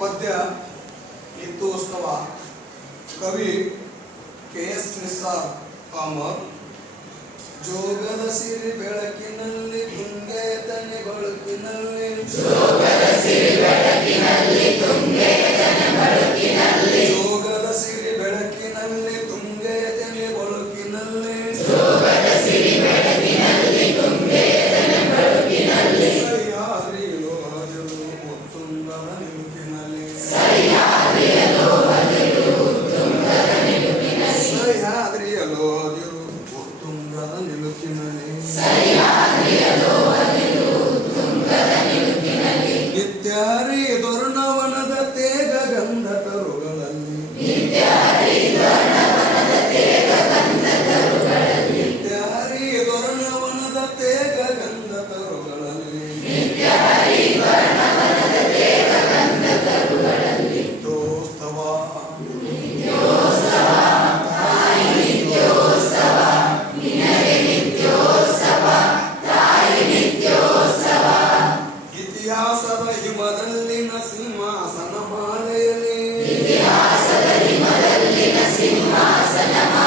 ಪದ್ಯ ನಿತ್ಯೋತ್ಸವ ಕವಿ K S Nisar ಕಾಮರ್ ಜೋಗದ ಸಿರಿ ಬೆಳಕಿನಲ್ಲಿ ಗುಂಡೇತನೆ ಬಳುಕಿನಲ್ಲಿ ఇది ఆసదరి మదల్లిన సింహాసనమా